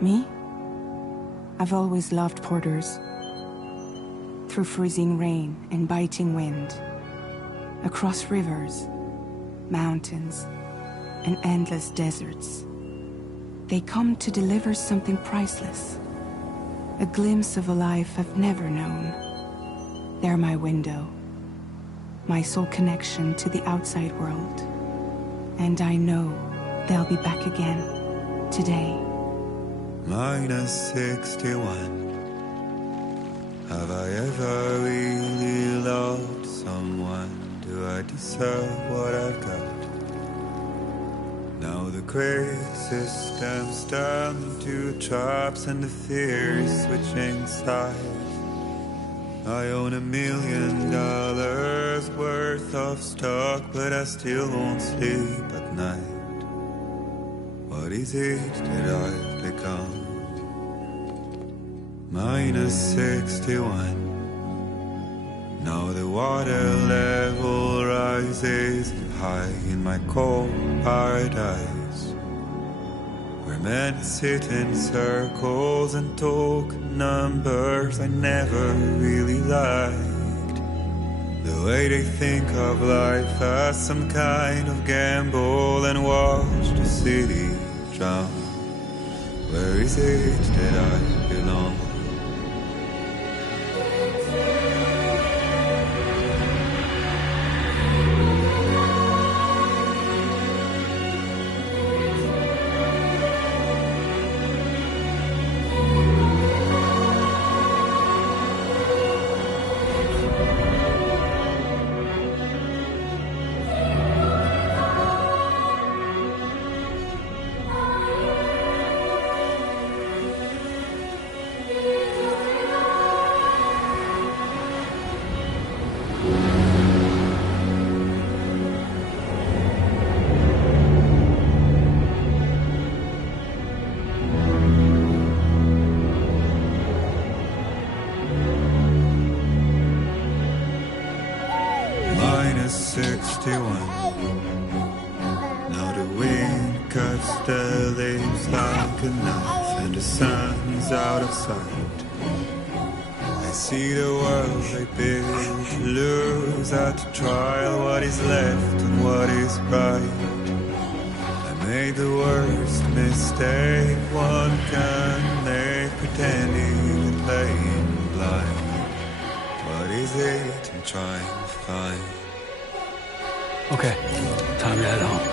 Me? I've always loved porters. Through freezing rain and biting wind, across rivers, mountains, and endless deserts, they come to deliver something priceless. A glimpse of a life I've never known. They're my window, my sole connection to the outside world. And I know they'll be back again, today. -61. Have I ever really loved someone? Do I deserve what I've got? Now the crazy system's turned into traps and the fear is switching sides. I own $1 million worth of stock, but I still won't sleep at night. What is it that I've become? -61. Now the water level rises high in my cold paradise, where men sit in circles and talk numbers I never really liked. The way they think of life as some kind of gamble and watch the city drown. Where is it that I belong? 51. Now the wind cuts the leaves like a knife, and the sun's out of sight. I see the world they build to lose at the trial, what is left and what is right. I made the worst mistake one can make, pretending and playing blind. What is it I'm trying to find? Okay, time to head home.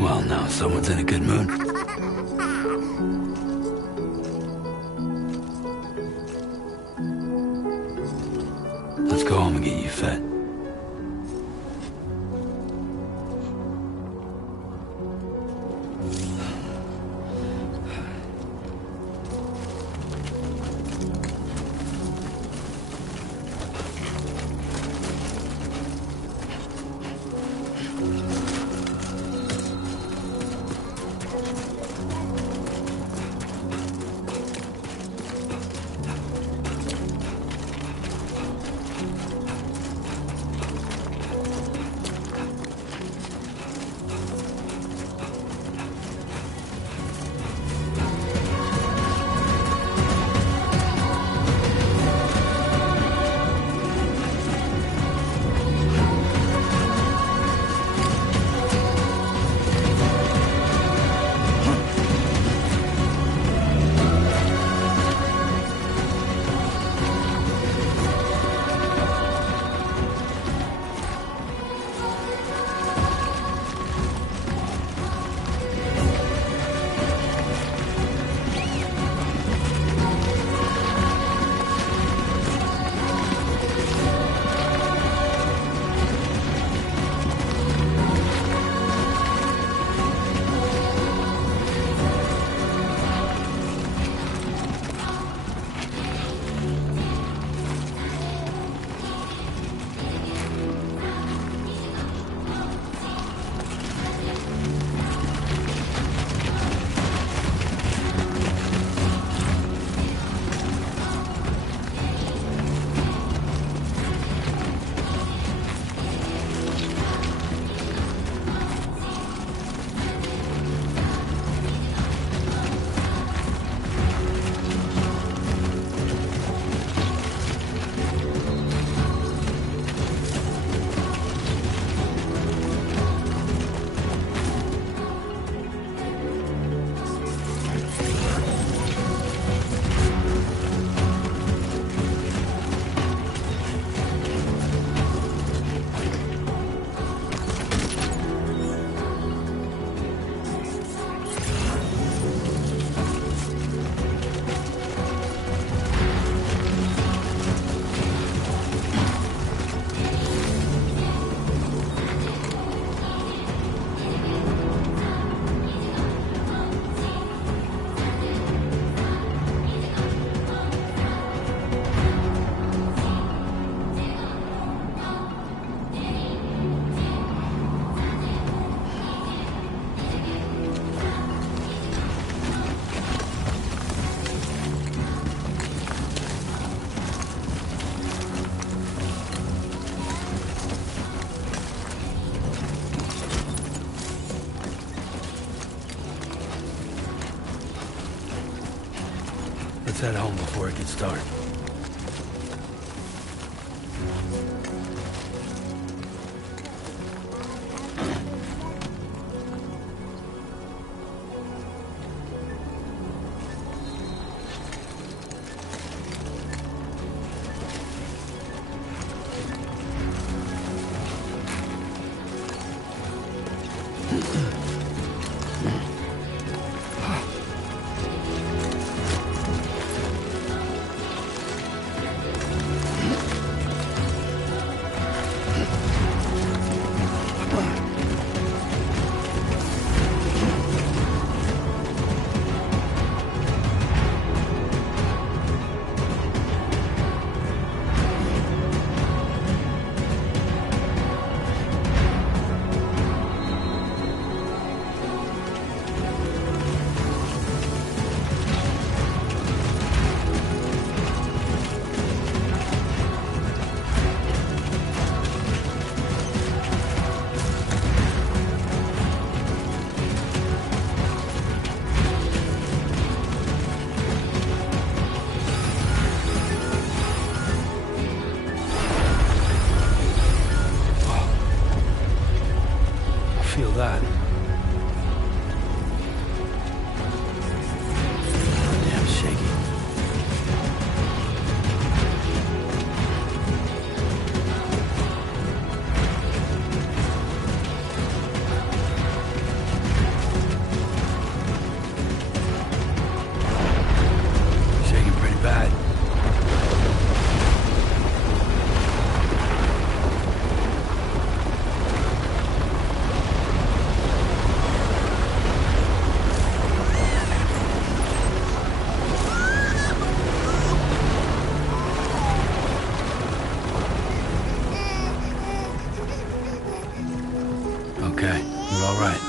Well, now someone's in a good mood. Let's go home and get you fed. Let's head home before it gets dark. Feel that. Damn shaky. Shaking pretty bad. Okay, you're all right.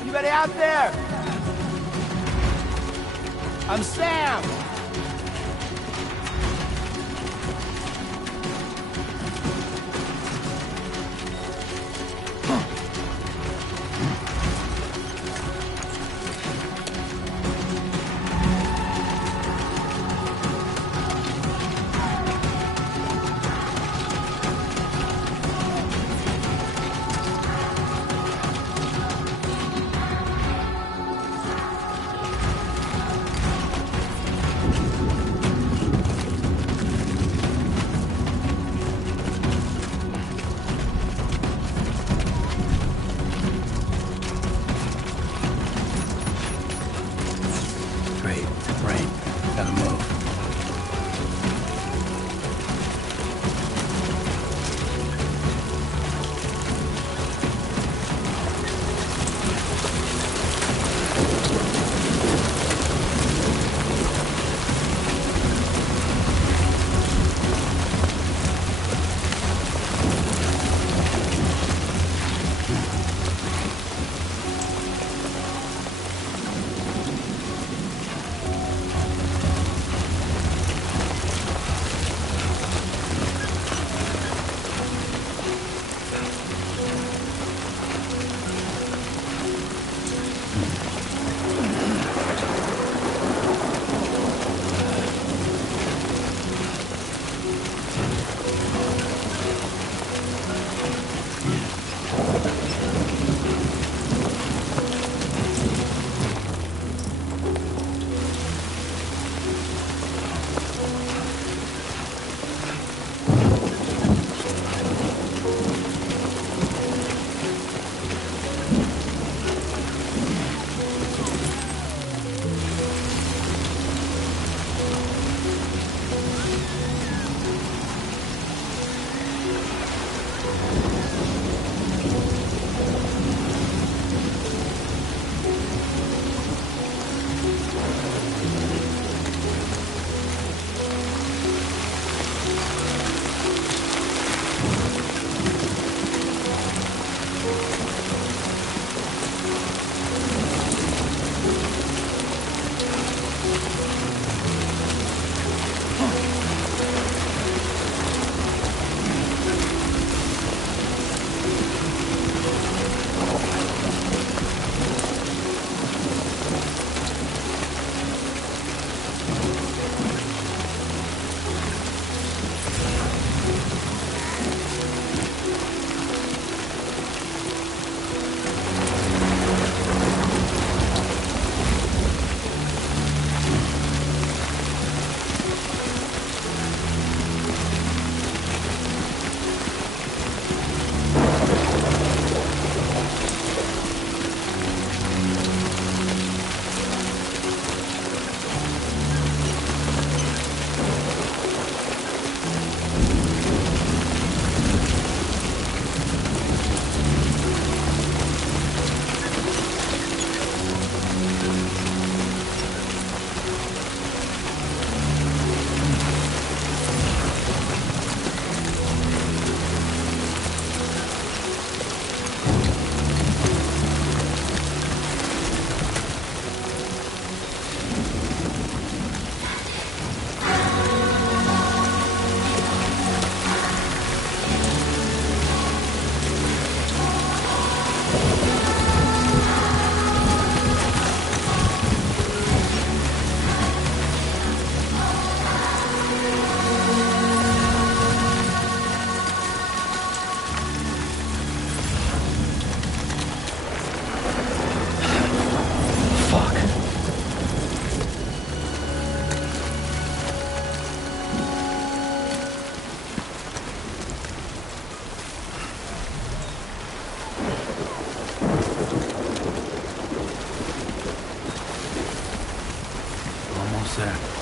Anybody out there? I'm Sam. Almost there.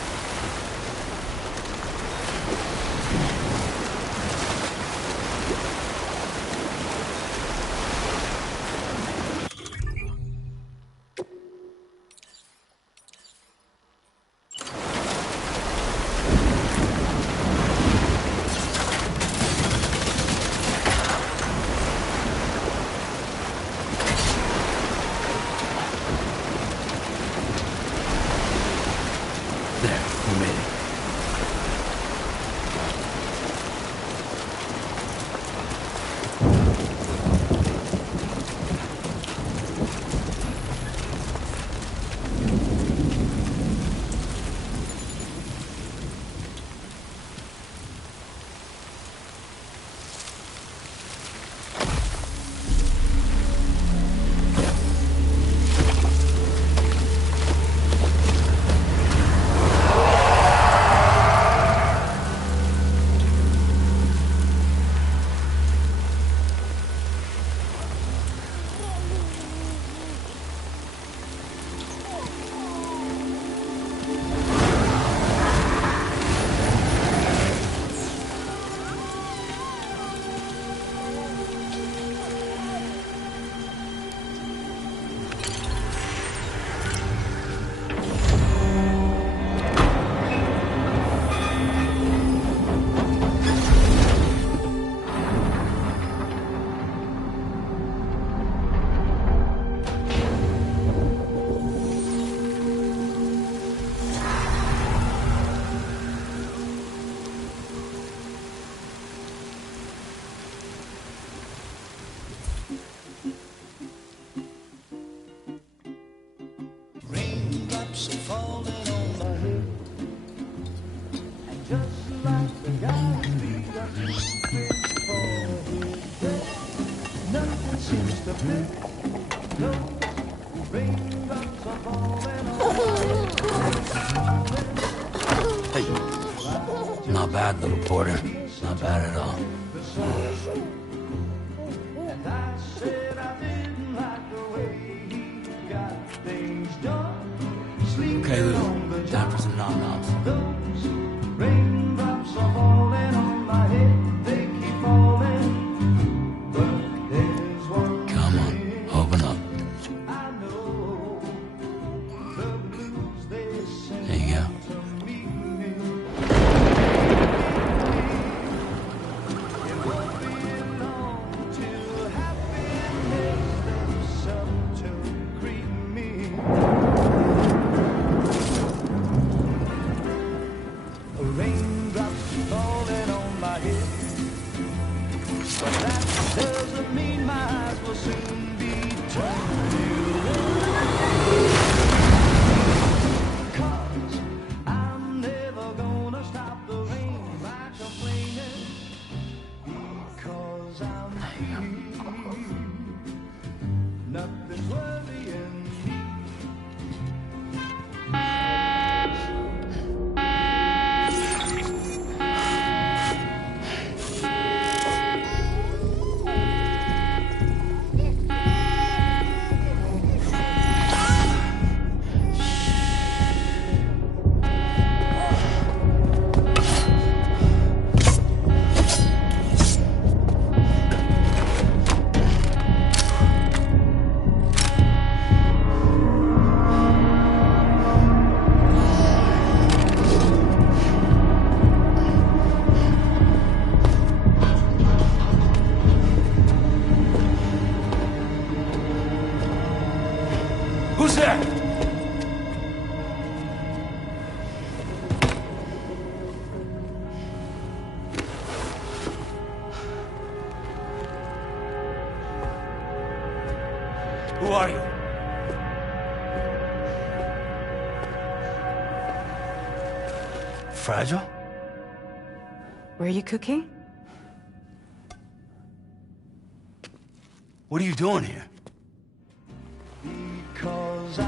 Hey. Not bad, little porter. Not bad at all. Okay, Lou. Time for some nom-noms. Come on, open up. There you go. Who's there? Who are you? Fragile? Were you cooking? What are you doing here?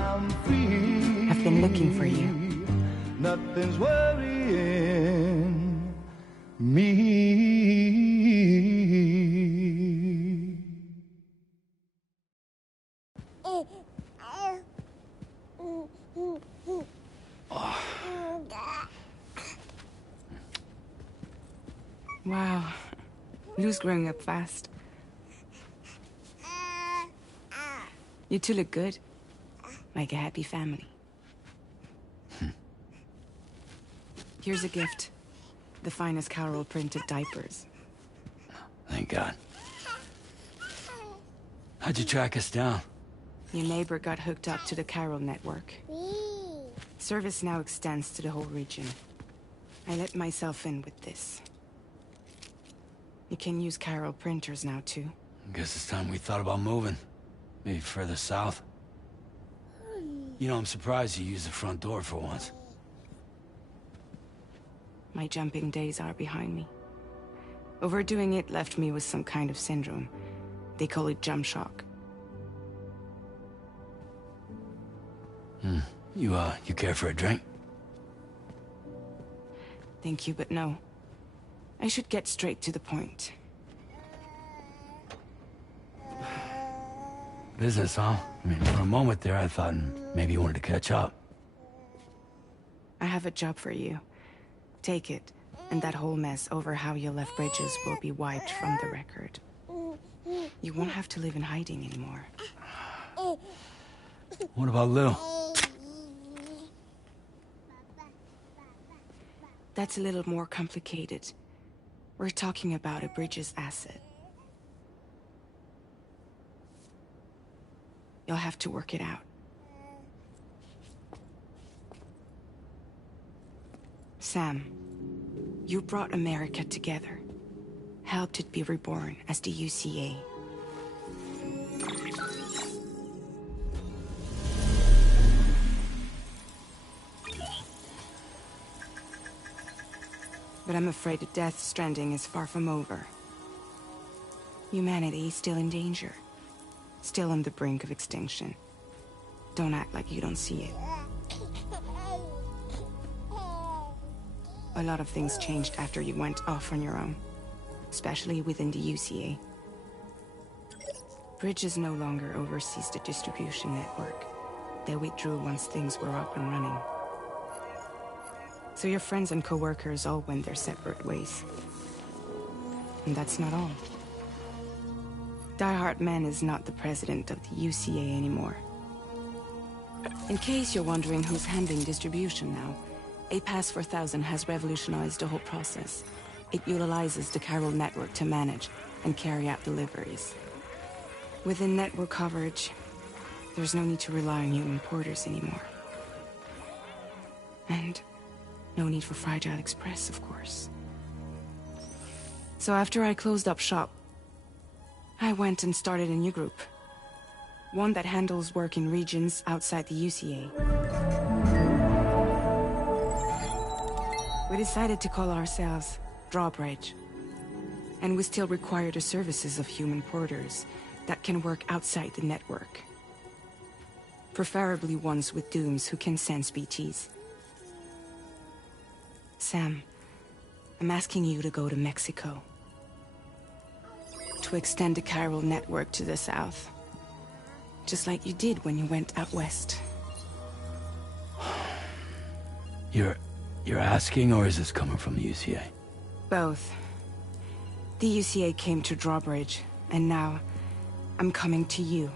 I've been looking for you. Nothing's worrying me. Wow. Lou's growing up fast. You two look good. Like a happy family. Here's a gift. The finest Carol printed diapers. Thank God. How'd you track us down? Your neighbor got hooked up to the Carol network. Service now extends to the whole region. I let myself in with this. You can use Carol printers now, too. Guess it's time we thought about moving. Maybe further south. You know, I'm surprised you used the front door for once. My jumping days are behind me. Overdoing it left me with some kind of syndrome. They call it jump shock. You care for a drink? Thank you, but no. I should get straight to the point. Business, huh? I mean, for a moment there, I thought maybe you wanted to catch up. I have a job for you. Take it, and that whole mess over how you left Bridges will be wiped from the record. You won't have to live in hiding anymore. What about Lou? That's a little more complicated. We're talking about a Bridges asset. You'll have to work it out. Sam, you brought America together. Helped it be reborn as the UCA. But I'm afraid that Death Stranding is far from over. Humanity is still in danger. Still on the brink of extinction. Don't act like you don't see it. A lot of things changed after you went off on your own. Especially within the UCA. Bridges no longer oversees the distribution network. They withdrew once things were up and running. So your friends and co-workers all went their separate ways. And that's not all. Die Hard Man is not the president of the UCA anymore. In case you're wondering who's handling distribution now, A Pass for 1000 has revolutionized the whole process. It utilizes the Carol network to manage and carry out deliveries. Within network coverage, there's no need to rely on human porters anymore. And no need for Fragile Express, of course. So after I closed up shop, I went and started a new group. One that handles work in regions outside the UCA. We decided to call ourselves Drawbridge. And we still require the services of human porters that can work outside the network. Preferably ones with dooms who can sense BTs. Sam, I'm asking you to go to Mexico. To extend the Carol network to the south. Just like you did when you went out west. You're asking, or is this coming from the UCA? Both. The UCA came to Drawbridge, and now I'm coming to you.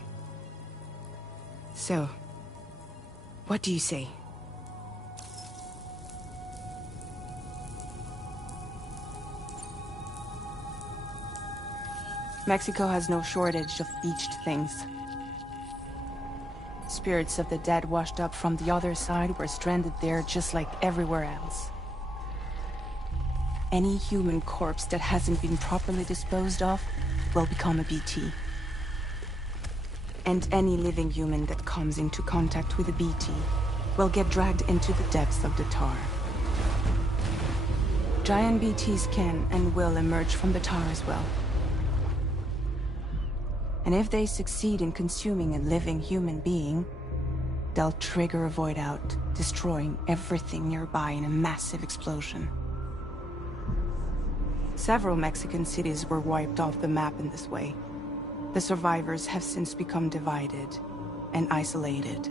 So, what do you say? Mexico has no shortage of beached things. Spirits of the dead washed up from the other side were stranded there just like everywhere else. Any human corpse that hasn't been properly disposed of will become a BT. And any living human that comes into contact with a BT will get dragged into the depths of the tar. Giant BTs can and will emerge from the tar as well. And if they succeed in consuming a living human being, they'll trigger a void out, destroying everything nearby in a massive explosion. Several Mexican cities were wiped off the map in this way. The survivors have since become divided and isolated.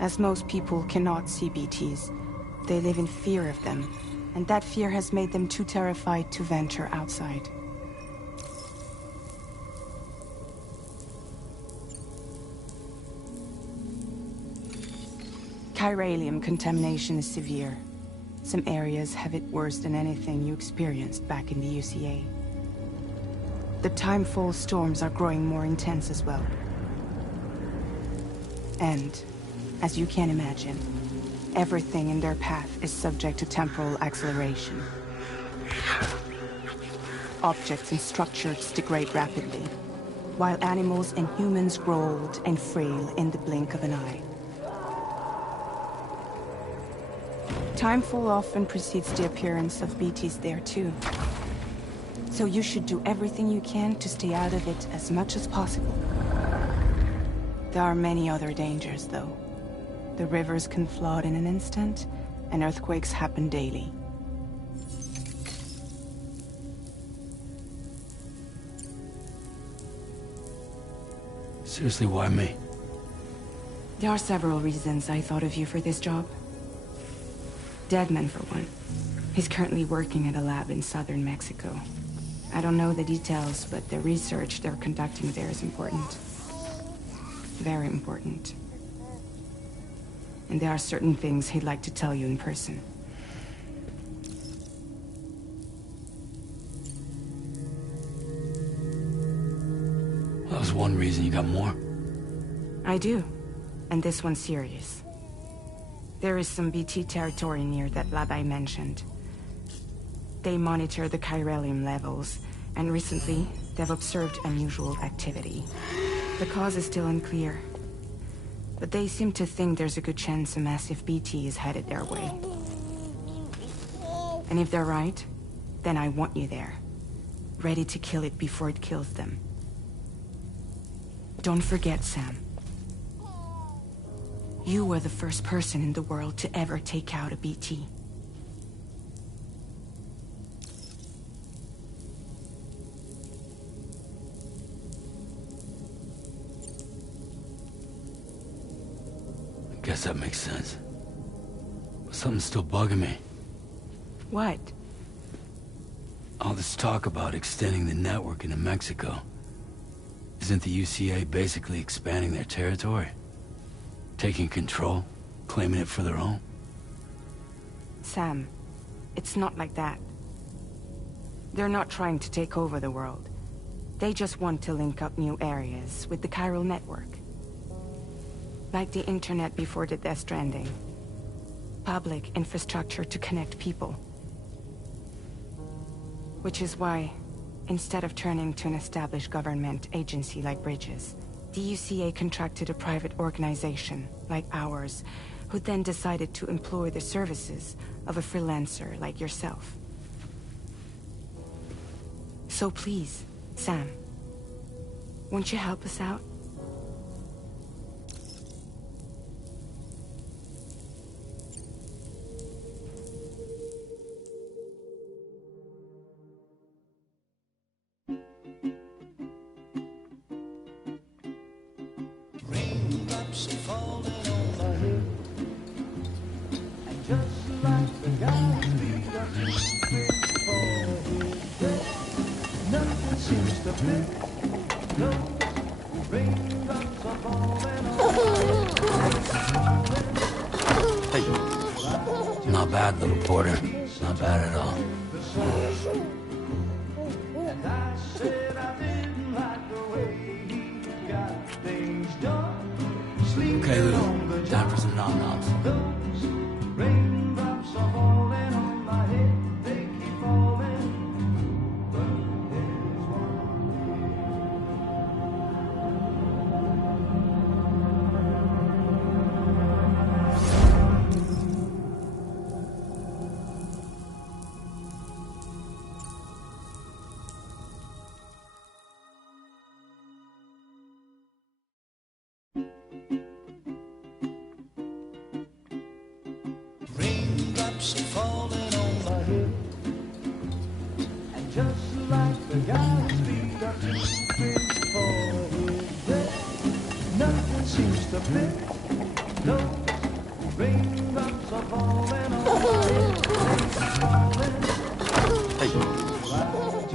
As most people cannot see BTs, they live in fear of them and that fear has made them too terrified to venture outside. Chiralium contamination is severe. Some areas have it worse than anything you experienced back in the UCA. The timefall storms are growing more intense as well. And, as you can imagine, everything in their path is subject to temporal acceleration. Objects and structures degrade rapidly, while animals and humans grow old and frail in the blink of an eye. Timefall often precedes the appearance of BTs there too. So you should do everything you can to stay out of it as much as possible. There are many other dangers, though. The rivers can flood in an instant, and earthquakes happen daily. Seriously, why me? There are several reasons I thought of you for this job. Deadman, for one. He's currently working at a lab in southern Mexico. I don't know the details, but the research they're conducting there is important. Very important. And there are certain things he'd like to tell you in person. That was one reason. You got more? I do. And this one's serious. There is some BT territory near that lab I mentioned. They monitor the chiralium levels, and recently, they've observed unusual activity. The cause is still unclear, but they seem to think there's a good chance a massive BT is headed their way. And if they're right, then I want you there, ready to kill it before it kills them. Don't forget, Sam. You were the first person in the world to ever take out a BT. I guess that makes sense. But something's still bugging me. What? All this talk about extending the network into Mexico. Isn't the UCA basically expanding their territory? Taking control? Claiming it for their own? Sam, it's not like that. They're not trying to take over the world. They just want to link up new areas with the chiral network. Like the internet before the Death Stranding. Public infrastructure to connect people. Which is why, instead of turning to an established government agency like Bridges, the UCA contracted a private organization, like ours, who then decided to employ the services of a freelancer like yourself. So please, Sam, won't you help us out? Not bad, little porter. Not bad at all. Okay, Lou. Time for some nom-noms. Raindrops are falling on my head, and just like the guy's feet are too big for his head, nothing seems to fit. No, raindrops are falling on my head.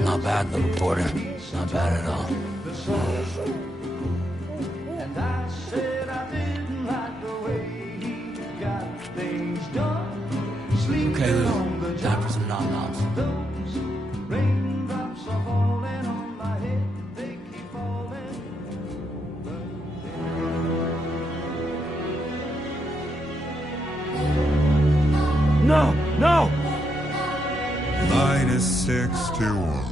Not bad, little porter. Not bad at all. And I said I didn't like the way he got things done. Okay, Sleeping Lou. on the Time for job. some nom-noms. Those raindrops are falling on my head. They keep falling. No! No! -61.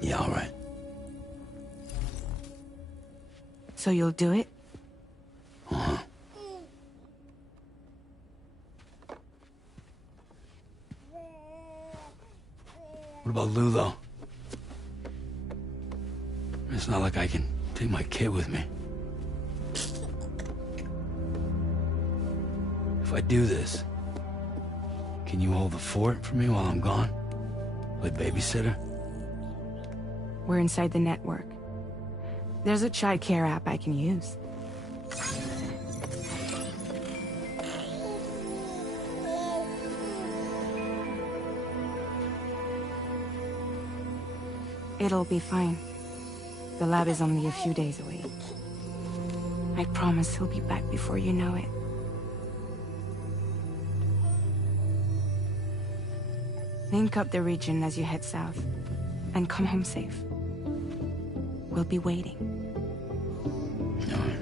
Yeah, all right. So you'll do it? Uh-huh. What about Lou, though? It's not like I can take my kid with me. If I do this, can you hold the fort for me while I'm gone? Play babysitter? We're inside the network. There's a child care app I can use. It'll be fine. The lab is only a few days away. I promise he'll be back before you know it. Link up the region as you head south, and come home safe. We'll be waiting. All right.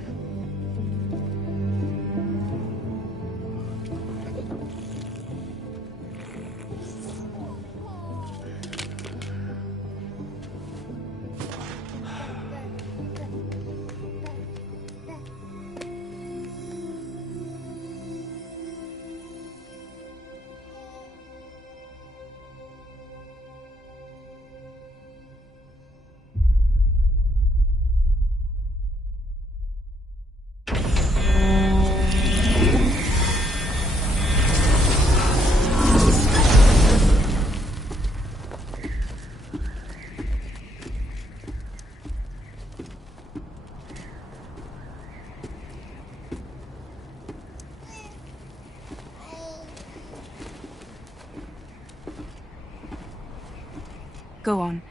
Go on.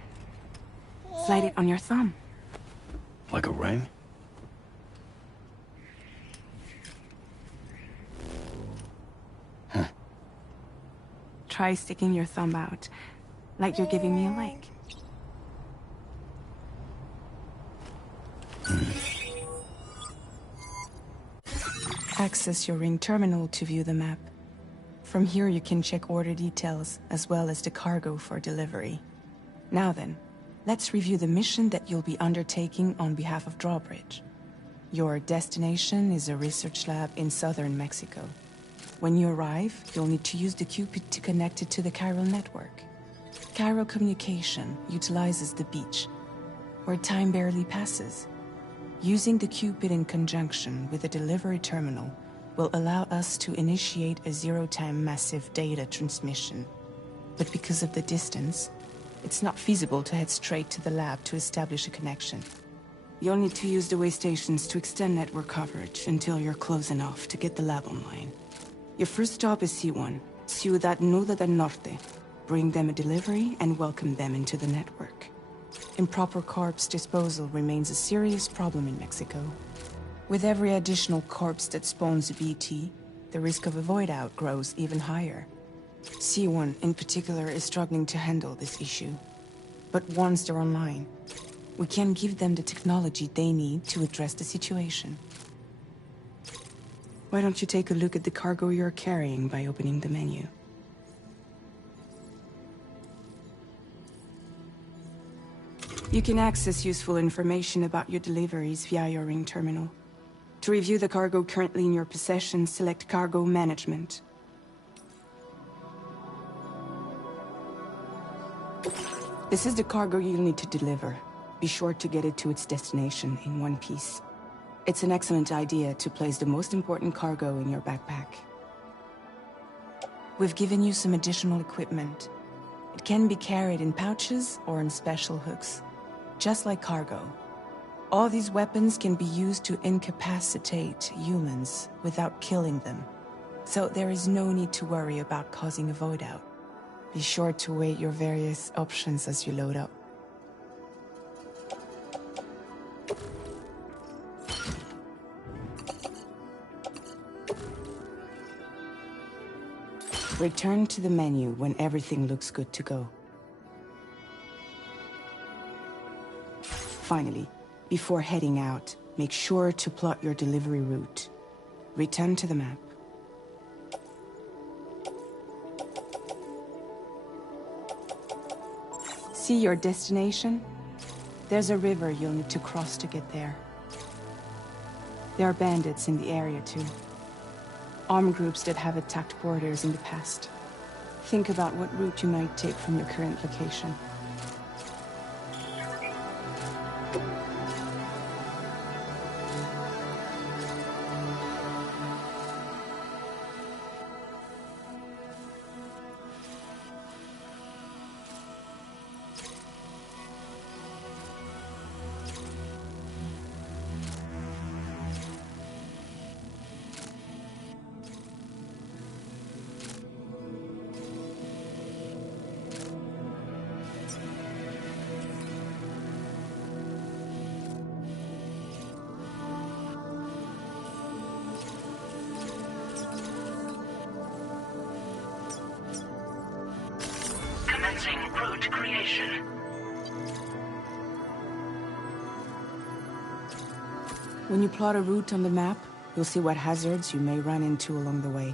Slide it on your thumb. Like a ring? Huh. Try sticking your thumb out, like you're giving me a like. Access your ring terminal to view the map. From here you can check order details, as well as the cargo for delivery. Now then, let's review the mission that you'll be undertaking on behalf of Drawbridge. Your destination is a research lab in southern Mexico. When you arrive, you'll need to use the Cupid to connect it to the chiral network. Chiral communication utilizes the beach, where time barely passes. Using the Cupid in conjunction with the delivery terminal will allow us to initiate a zero-time massive data transmission. But because of the distance, it's not feasible to head straight to the lab to establish a connection. You'll need to use the way stations to extend network coverage until you're close enough to get the lab online. Your first stop is C1, Ciudad Nuda del Norte. Bring them a delivery and welcome them into the network. Improper corpse disposal remains a serious problem in Mexico. With every additional corpse that spawns a BT, the risk of a void out grows even higher. C1 in particular is struggling to handle this issue. But once they're online, we can give them the technology they need to address the situation. Why don't you take a look at the cargo you're carrying by opening the menu? You can access useful information about your deliveries via your ring terminal. To review the cargo currently in your possession, select Cargo Management. This is the cargo you'll need to deliver. Be sure to get it to its destination in one piece. It's an excellent idea to place the most important cargo in your backpack. We've given you some additional equipment. It can be carried in pouches or in special hooks, just like cargo. All these weapons can be used to incapacitate humans without killing them. So there is no need to worry about causing a void out. Be sure to weigh your various options as you load up. Return to the menu when everything looks good to go. Finally, before heading out, make sure to plot your delivery route. Return to the map. See your destination? There's a river you'll need to cross to get there. There are bandits in the area too. Armed groups that have attacked borders in the past. Think about what route you might take from your current location. Route creation. When you plot a route on the map, you'll see what hazards you may run into along the way.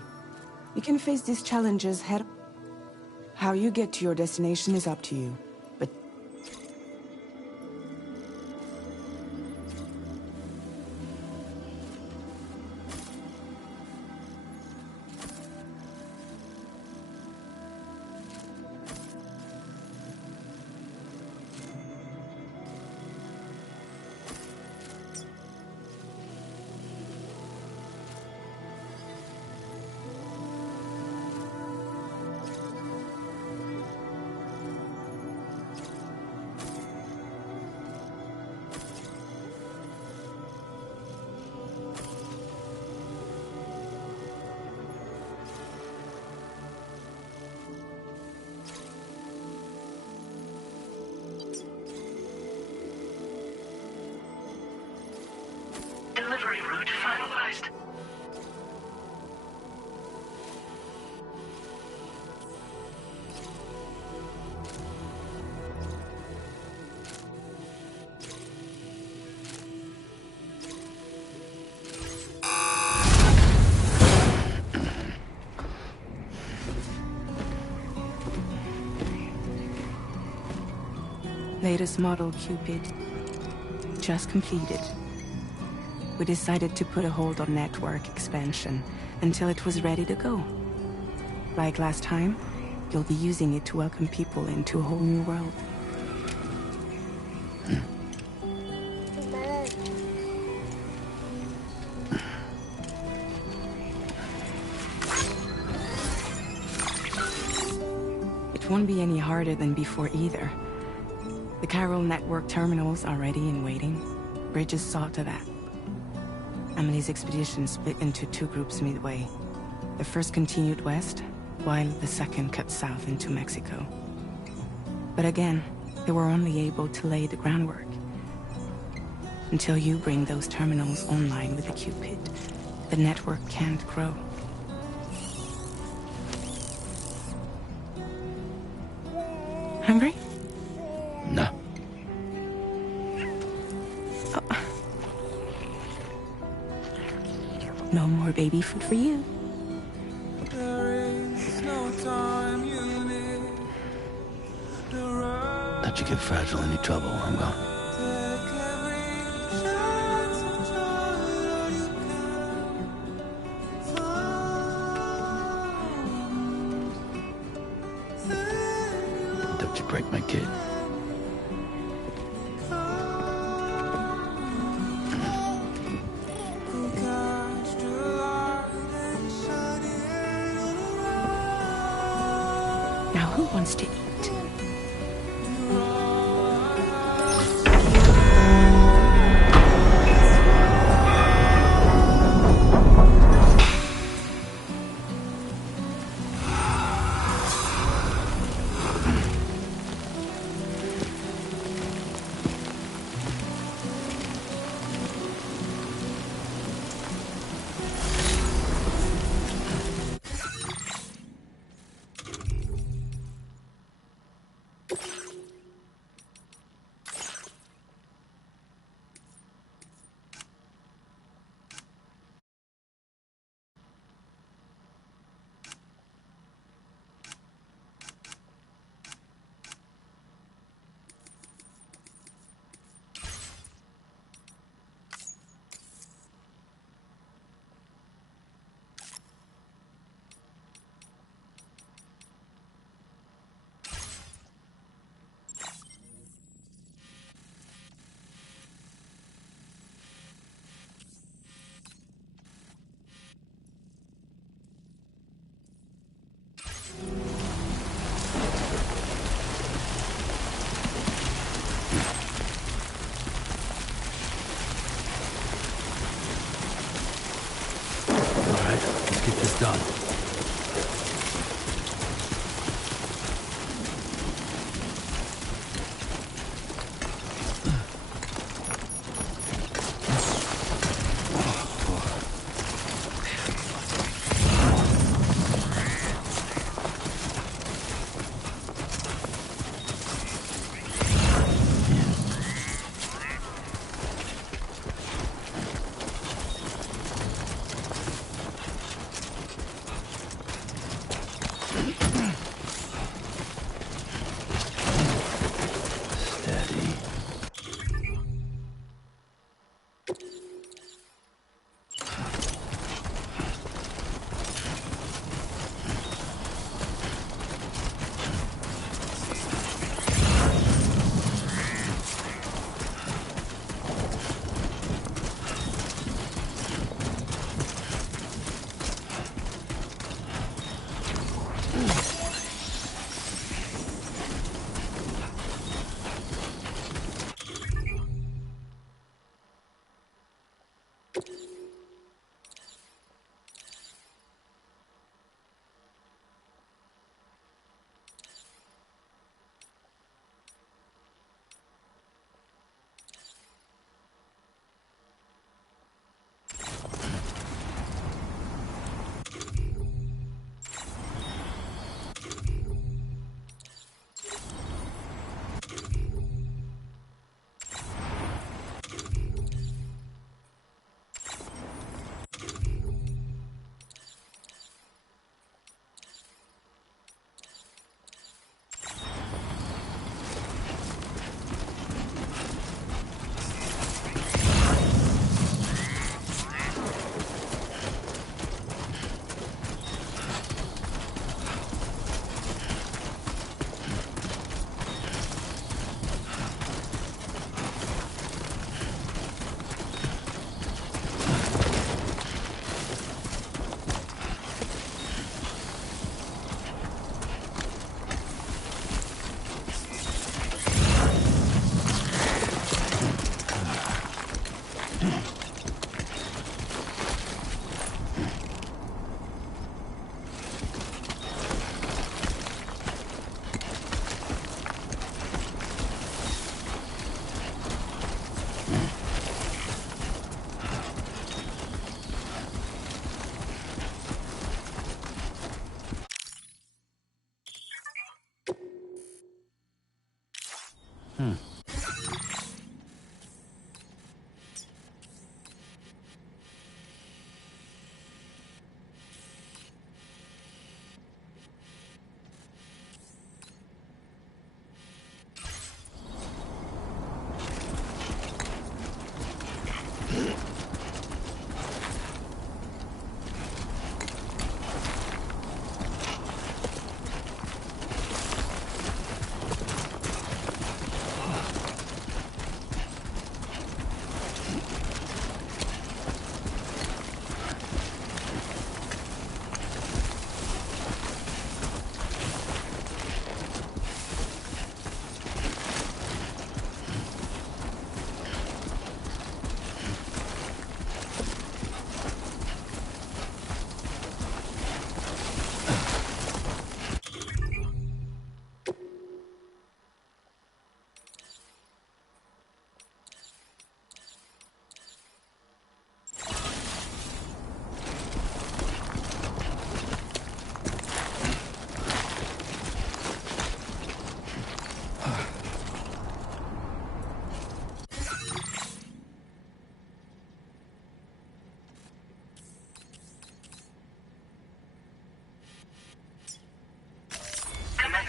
You can face these challenges head on. How you get to your destination is up to you, but Delivery route finalized. latest model Cupid just completed. We decided to put a hold on network expansion until it was ready to go. Like last time, you'll be using it to welcome people into a whole new world. It won't be any harder than before either. The chiral network terminals are ready and waiting. Bridges saw to that. Emily's expedition split into two groups midway. The first continued west, while the second cut south into Mexico. But again, they were only able to lay the groundwork. Until you bring those terminals online with the Cupid, the network can't grow. Hungry? No. Oh. No more baby food for you. Don't you get fragile any trouble, I'm gone. Don't you break my kid. Now who wants to eat?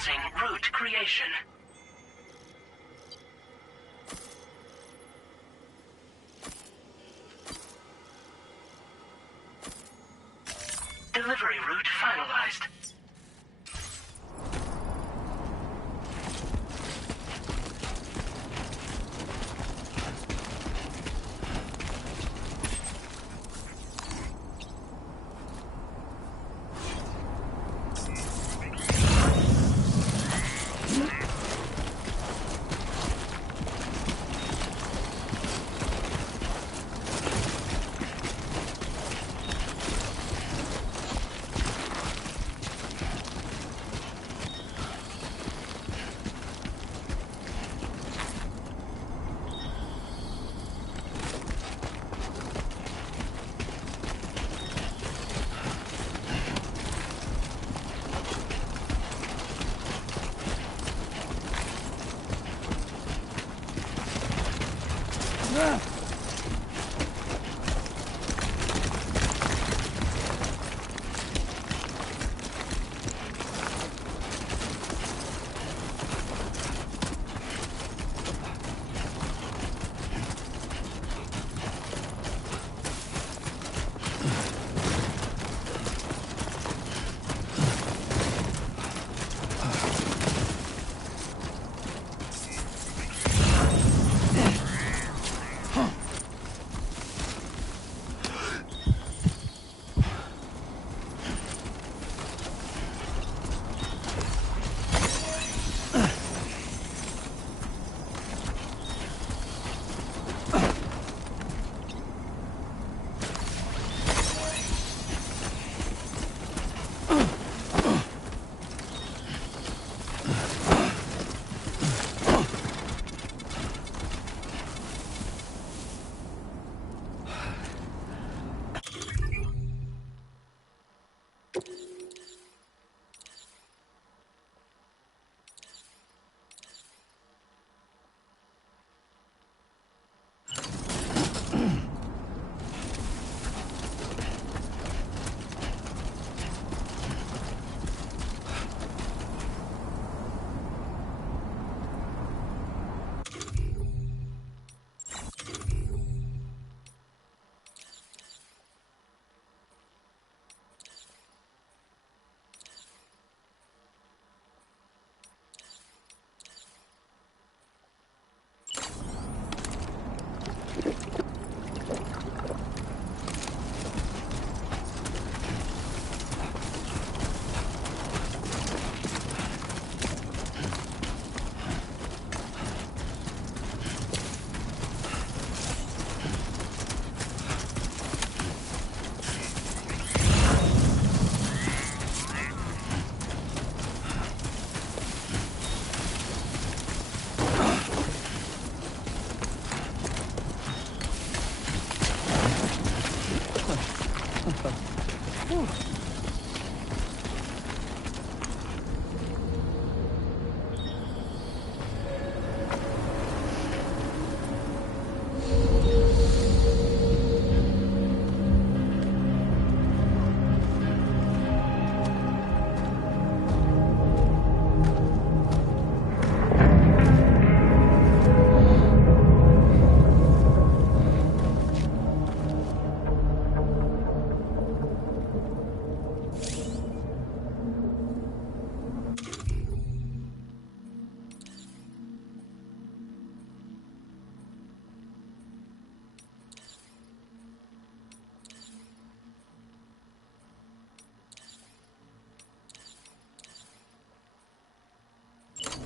Commencing route creation. Delivery route finalized.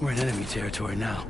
We're in enemy territory now.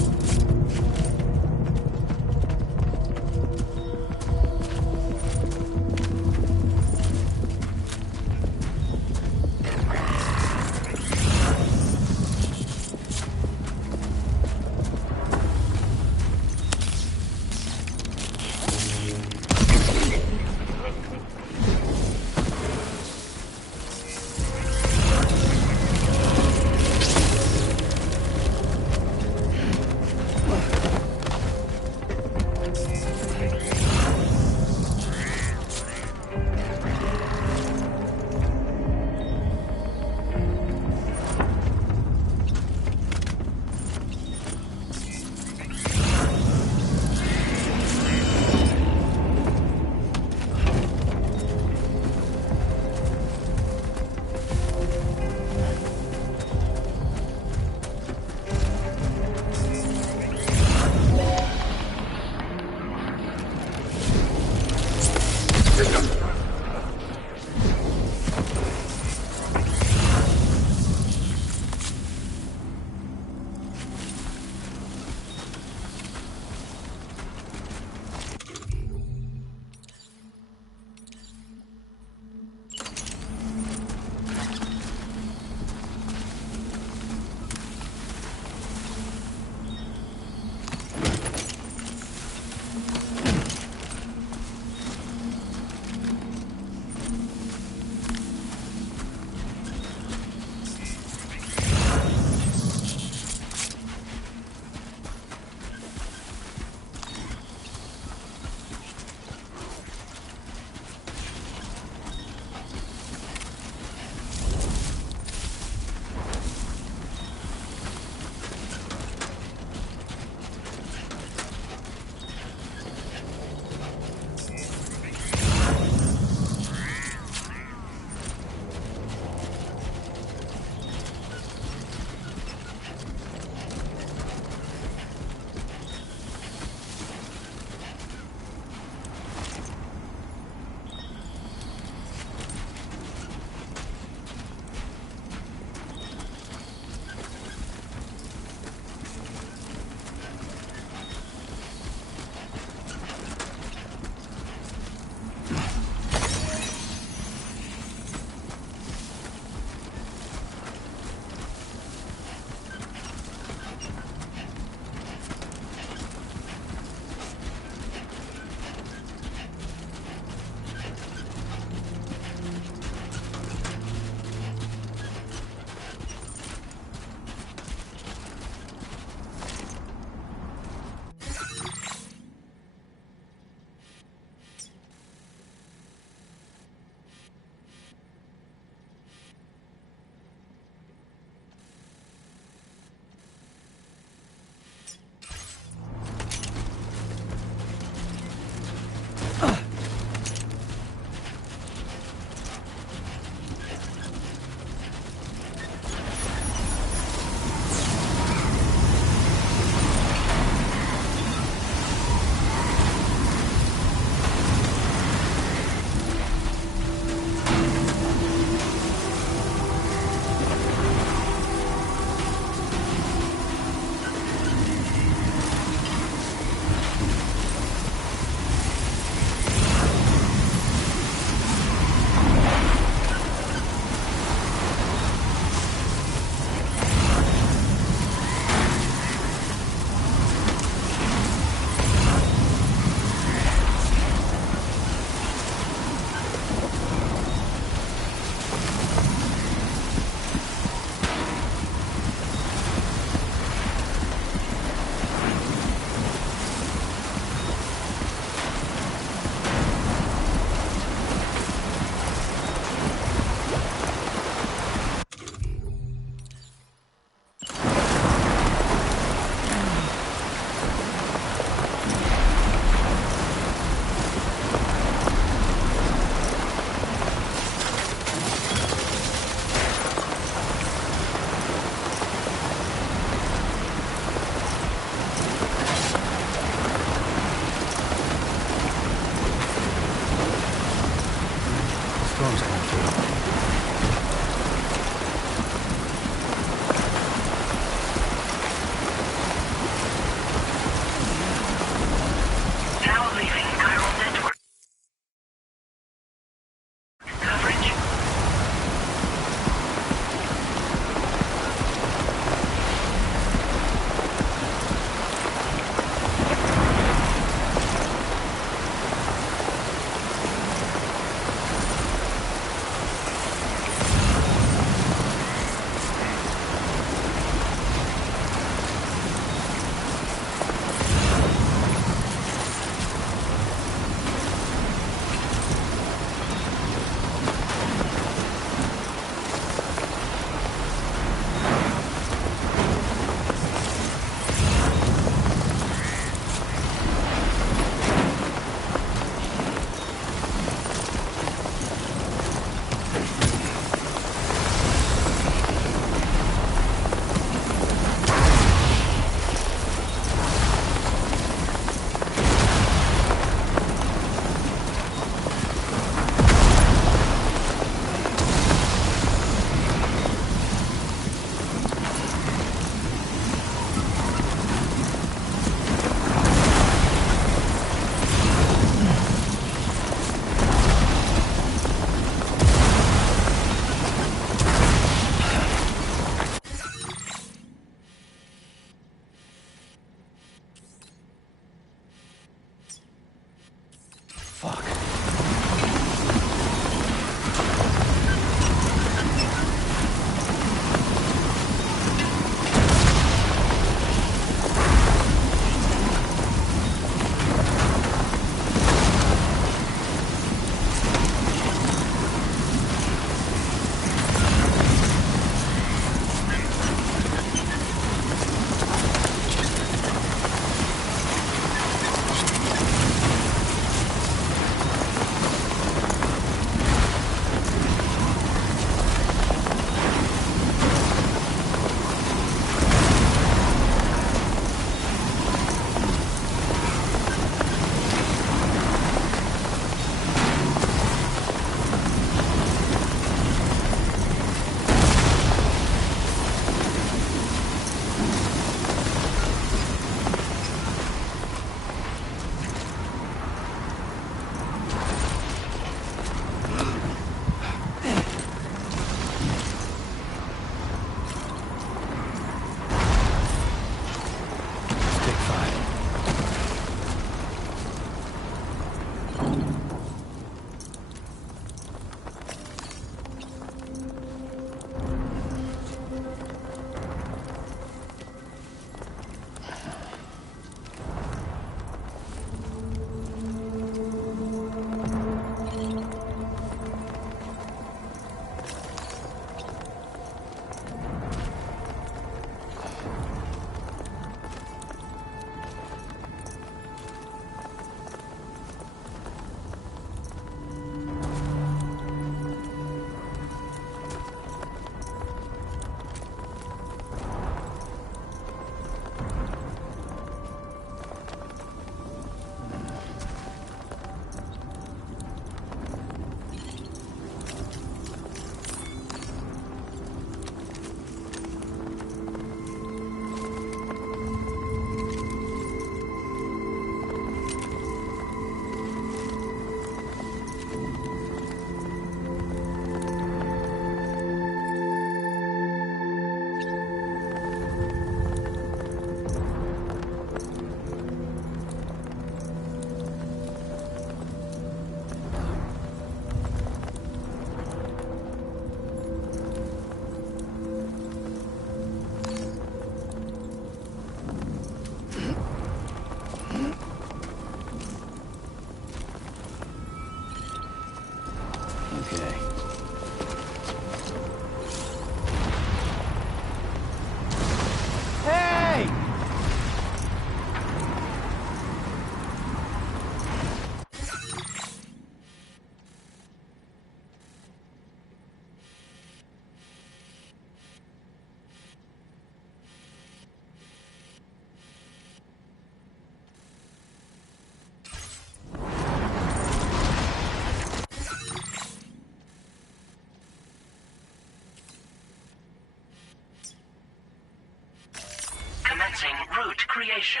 creation.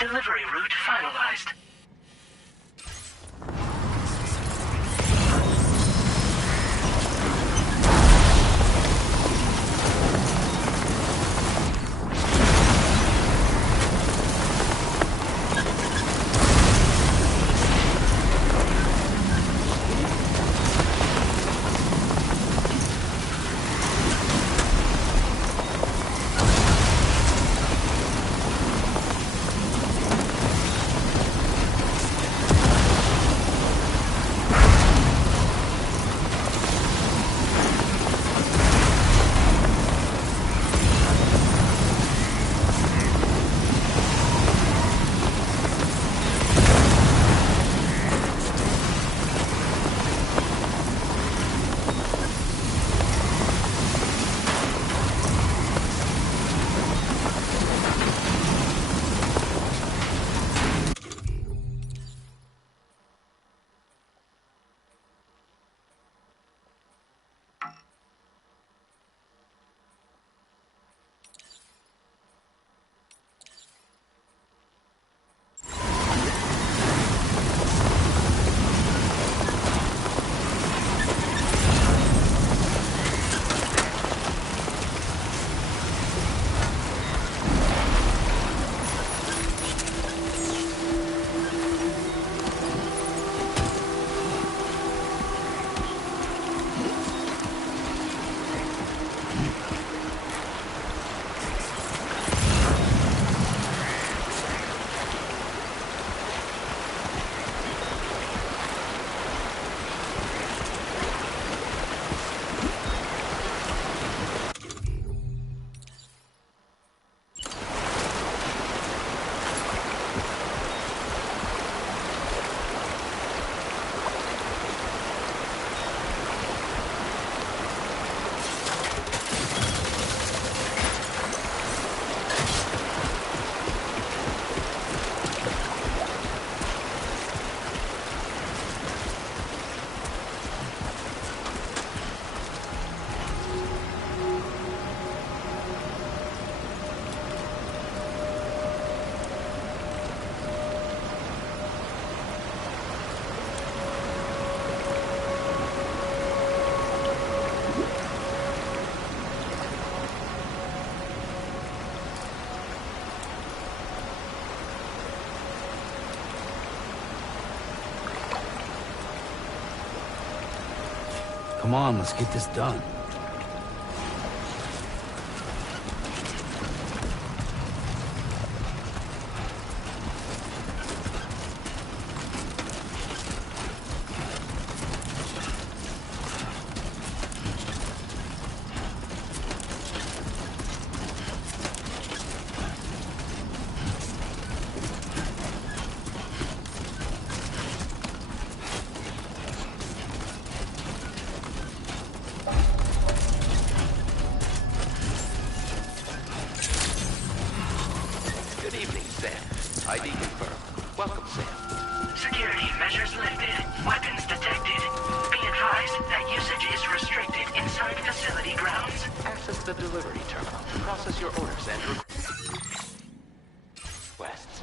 Delivery route finalized. Come on, let's get this done. Good evening, Sam. ID confirmed. Welcome, Sam. Security measures lifted. Weapons detected. Be advised that usage is restricted inside facility grounds. Access the delivery terminal to process your orders and requests.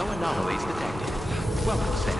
No anomalies detected. Welcome, Sam.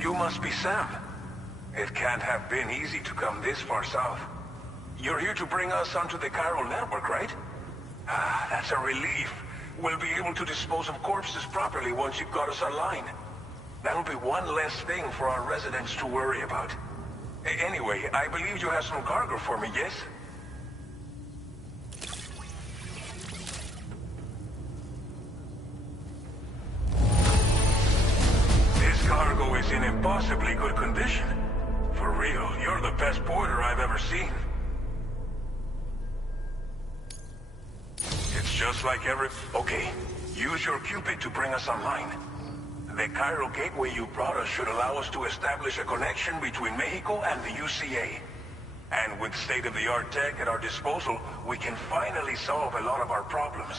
You must be Sam. It can't have been easy to come this far south. You're here to bring us onto the chiral network, right? Ah, that's a relief. We'll be able to dispose of corpses properly once you've got us online. That'll be one less thing for our residents to worry about. Anyway, I believe you have some cargo for me, yes? Cargo is in impossibly good condition. For real, you're the best porter I've ever seen. It's just like every... Okay, use your Cupid to bring us online. The chiral gateway you brought us should allow us to establish a connection between Mexico and the UCA. And with state-of-the-art tech at our disposal, we can finally solve a lot of our problems.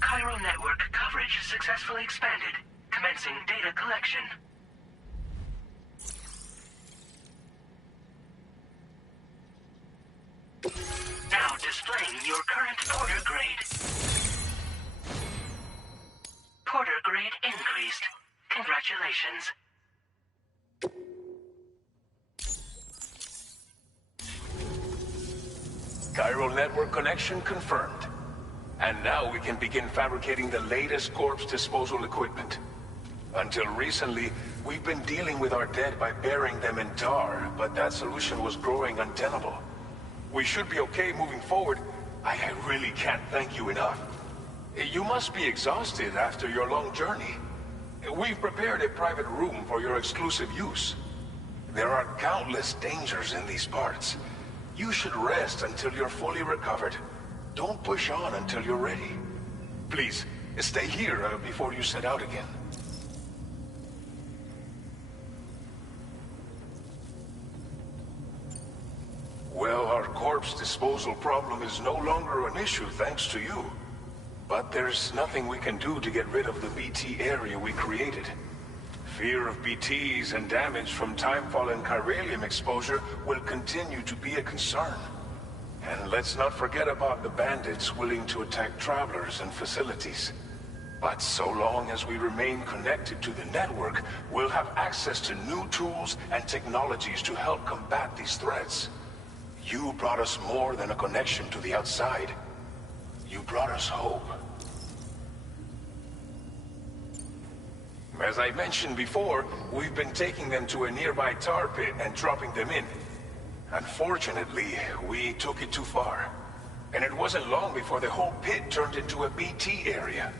Chiral network coverage successfully expanded. Commencing data collection. Now displaying your current porter grade. Porter grade increased. Congratulations. Chiral network connection confirmed. And now we can begin fabricating the latest corpse disposal equipment. Until recently, we've been dealing with our dead by burying them in tar, but that solution was growing untenable. We should be okay moving forward. I really can't thank you enough. You must be exhausted after your long journey. We've prepared a private room for your exclusive use. There are countless dangers in these parts. You should rest until you're fully recovered. Don't push on until you're ready. Please, stay here before you set out again. Well, our corpse disposal problem is no longer an issue thanks to you. But there's nothing we can do to get rid of the BT area we created. Fear of BTs and damage from timefall and chiralium exposure will continue to be a concern. And let's not forget about the bandits willing to attack travelers and facilities. But so long as we remain connected to the network, we'll have access to new tools and technologies to help combat these threats. You brought us more than a connection to the outside. You brought us hope. As I mentioned before, we've been taking them to a nearby tar pit and dropping them in. Unfortunately, we took it too far. And it wasn't long before the whole pit turned into a BT area.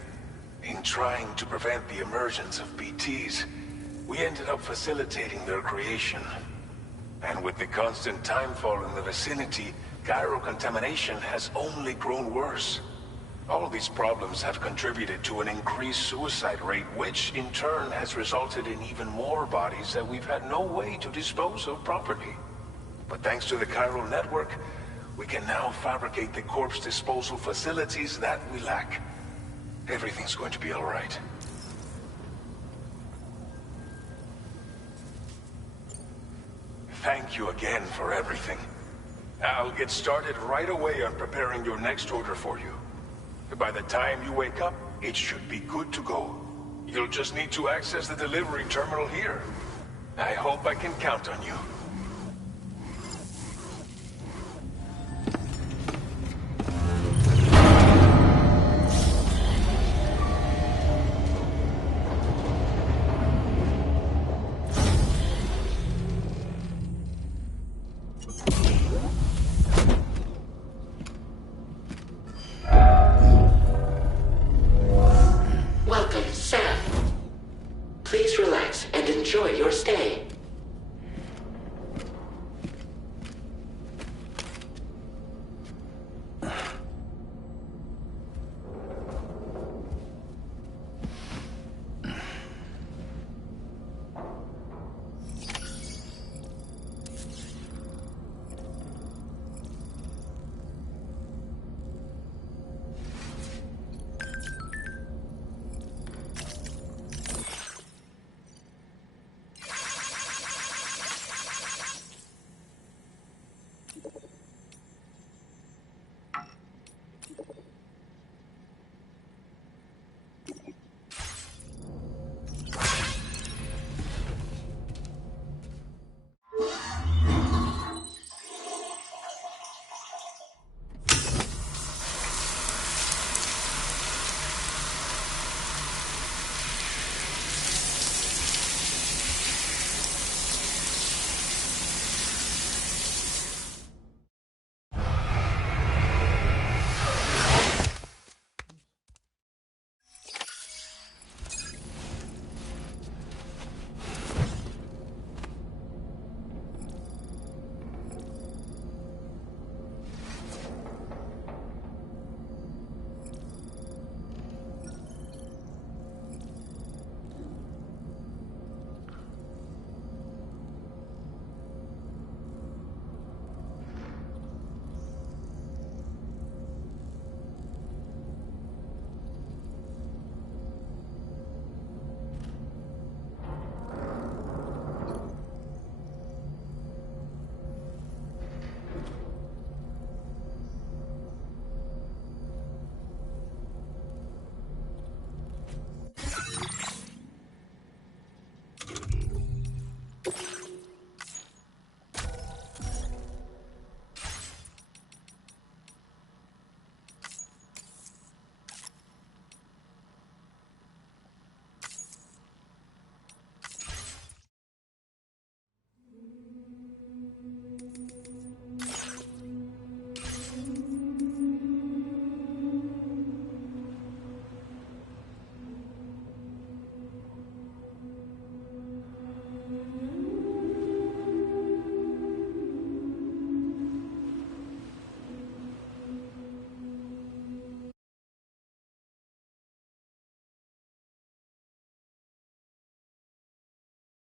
In trying to prevent the emergence of BTs, we ended up facilitating their creation. And with the constant timefall in the vicinity, chiral contamination has only grown worse. All these problems have contributed to an increased suicide rate, which in turn has resulted in even more bodies that we've had no way to dispose of properly. But thanks to the chiral network, we can now fabricate the corpse disposal facilities that we lack. Everything's going to be all right. Thank you again for everything. I'll get started right away on preparing your next order for you. By the time you wake up, it should be good to go. You'll just need to access the delivery terminal here. I hope I can count on you.